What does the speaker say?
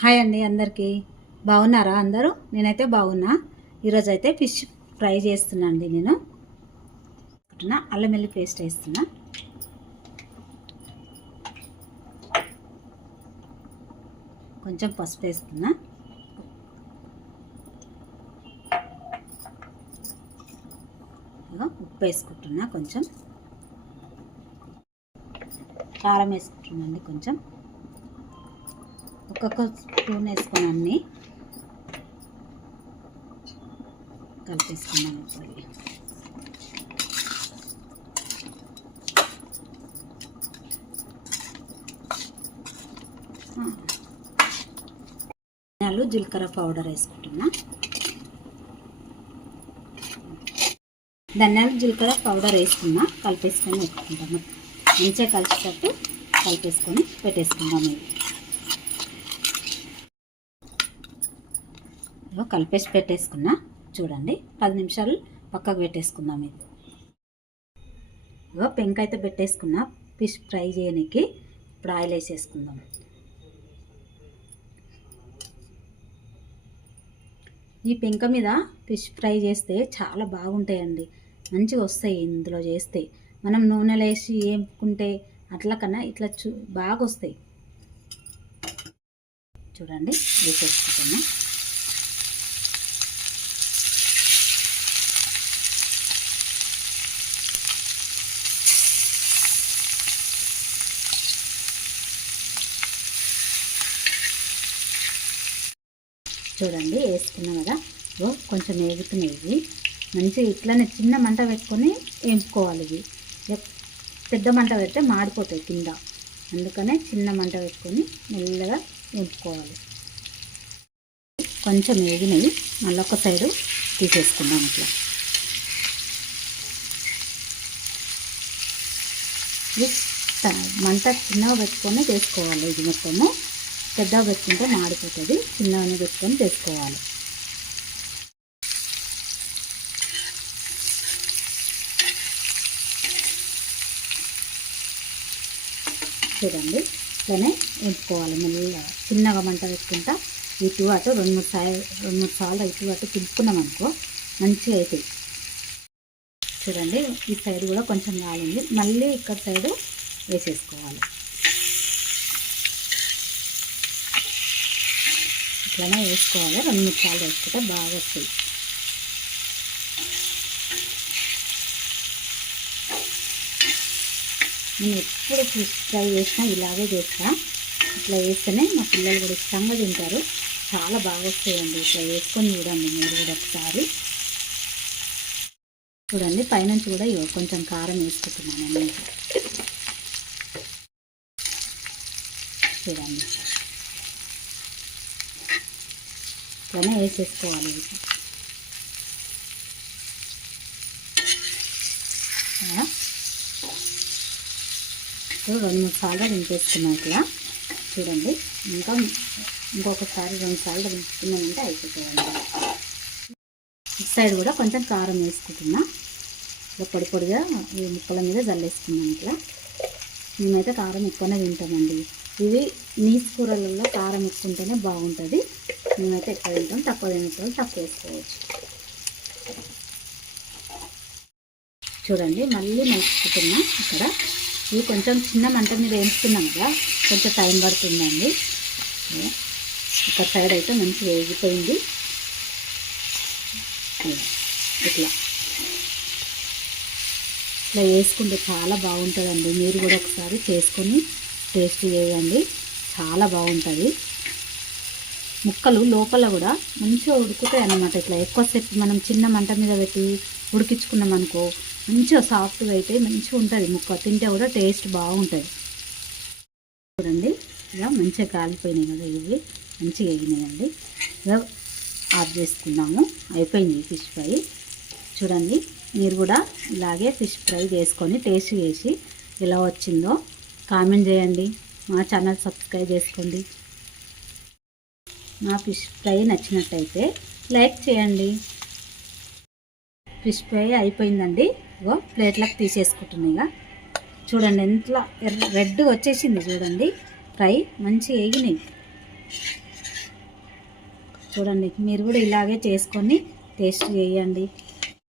Hi అండి అందరికీ. బాగున్నారా అందరూ? నేనైతే బాగున్నా. ఈరోజు అయితే ఫిష్ ఫ్రై చేస్తున్నా అండి నేను. అల్లం వెల్లి పేస్ట్ వేస్తున్నా. కొంచెం పసుపు వేస్తున్నా. ఉప్పు వేసుకుంటున్నా కొంచెం. కారం వేసుకుంటున్నాండి కొంచెం. ఒక్కొక్క స్పూన్ వేసుకొని అన్ని కలిపేసుకున్నాను ధనియాలు జీలకర్ర పౌడర్ వేసుకుంటున్నా. ధనియాలు జీలకర్ర పౌడర్ వేసుకున్నా కలిపేసుకొని పెట్టుకుంటాము. మంచిగా కలిసేటట్టు కలిపేసుకొని పెట్టేసుకుందాం ఇది ఇదిగో కలిపేసి పెట్టేసుకున్నా. చూడండి పది నిమిషాలు పక్కకు పెట్టేసుకుందాం ఇది. ఇగో పెంక అయితే పెట్టేసుకున్నా. ఫిష్ ఫ్రై చేయడానికి ఇప్పుడు ఆయిల్ వేసేసుకుందాం. ఈ పెంక మీద ఫిష్ ఫ్రై చేస్తే చాలా బాగుంటాయండి. మంచిగా వస్తాయి ఇందులో చేస్తే. మనం నూనెలో వేసి వేపుకుంటే అట్లా కన్నా ఇట్లా చూ బాగా వస్తాయి. చూడండి వేసేసుకుంటున్నాం. చూడండి వేసుకున్నాం కదా. ఓ కొంచెం వేగుతున్నాయి ఇవి మంచిగా ఇట్లానే చిన్న మంట పెట్టుకొని వేపుకోవాలి ఇవి పెద్ద మంట పెడితే మాడిపోతాయి కింద. అందుకనే చిన్న మంట పెట్టుకొని మెల్లగా వేపుకోవాలి. కొంచెం వేగినవి మళ్ళీ ఒక సైడు తీసేసుకుందాం ఇట్లా. మంట చిన్నగా పెట్టుకొని చేసుకోవాలి ఇది మొత్తము. పెద్దగా పెట్టుకుంటే మాడిపోతుంది చిన్నగానే పెట్టుకొని తెచ్చుకోవాలి చూడండి ఇట్లనే వేసుకోవాలి మెల్లగా. చిన్నగా మంట పెట్టుకుంటా ఇటు అటు రెండు మూడు సార్లు రెండు మూడు సార్లు ఇటు అటు తిప్పుకున్నాం అనుకో మంచిగా అవుతాయి చూడండి ఈ సైడ్ కూడా కొంచెం కాలింది మళ్ళీ ఇక్కడ సైడు వేసేసుకోవాలి. ఇట్లానే వేసుకోవాలి. రెండు మూడు సార్లు వేసుకుంటే బాగా వస్తుంది. నేను ఎప్పుడు ఫిష్ ఫ్రై చేసినా ఇలాగే చేస్తా. ఇట్లా వేస్తేనే మా పిల్లలు కూడా ఇష్టంగా తింటారు. చాలా బాగా వస్తాయండి ఇట్లా వేసుకొని చూడండి మీరు కూడా ఒకసారి. చూడండి పైనుంచి కూడా ఇవ్వ కొంచెం కారం వేసుకుంటున్నాను చూడండి. ఇట్లానే వేసేసుకోవాలి ఇది ఇప్పుడు రెండు మూడు సార్లు దింపేసుకున్నాం ఇట్లా. చూడండి ఇంకా ఇంకొకసారి రెండు సార్లు దింపుకున్నామంటే అయిపోతుందండి ఇటు సైడ్ కూడా కొంచెం కారం వేసుకుంటున్నా. ఇట్లా పొడి పొడిగా ముక్కల మీద జల్లేసుకున్నాం ఇట్లా. మేమైతే కారం ఎక్కువనే తింటామండి. ఇవి నీసు కూరలలో కారం ఎక్కుంటేనే బాగుంటుంది. మేమైతే ఎక్కువ తింటాం తక్కువ తినప్పుడు తక్కువ వేసుకోవచ్చు. చూడండి మళ్ళీ మెలుచుకుంటున్నాం ఇక్కడ. ఇవి కొంచెం చిన్న మంట మీద వేయించుకున్నాం కదా కొంచెం టైం పడుతుందండి. ఒక సైడ్ అయితే మంచిగా వేగిపోయింది. ఇట్లా. ఇట్లా వేసుకుంటే చాలా బాగుంటుందండి. మీరు కూడా ఒకసారి చేసుకొని టేస్ట్ చేయండి. చాలా బాగుంటుంది. ముక్కలు లోపల కూడా మంచిగా ఉడుకుతాయి అన్నమాట. ఇట్లా ఎక్కువసేపు మనం చిన్న మంట మీద పెట్టి ఉడికించుకున్నాం అనుకో మంచిగా సాఫ్ట్గా అయితే మంచిగా ఉంటుంది ముక్క. తింటే కూడా టేస్ట్ బాగుంటుంది. చూడండి. ఇలా మంచిగా కాలిపోయినాయి కదా ఇవి. మంచిగా ఎగినాయండి ఇలా ఆఫ్ చేసుకున్నాము. అయిపోయింది ఫిష్ ఫ్రై చూడండి. మీరు కూడా ఇలాగే ఫిష్ ఫ్రై చేసుకొని టేస్ట్ చేసి ఎలా వచ్చిందో కామెంట్ చేయండి. మా ఛానల్ సబ్స్క్రైబ్ చేసుకోండి. మా ఫిష్ ఫ్రై నచ్చినట్టయితే లైక్ చేయండి. ఫిష్ ఫ్రై అయిపోయిందండి. ఇగో ప్లేట్లకు తీసేసుకుంటున్నాయిగా చూడండి ఎంత ఎర్ర రెడ్ వచ్చేసింది చూడండి. ఫ్రై మంచిగా వేగినాయి. చూడండి మీరు కూడా ఇలాగే చేసుకొని టేస్ట్ చేయండి.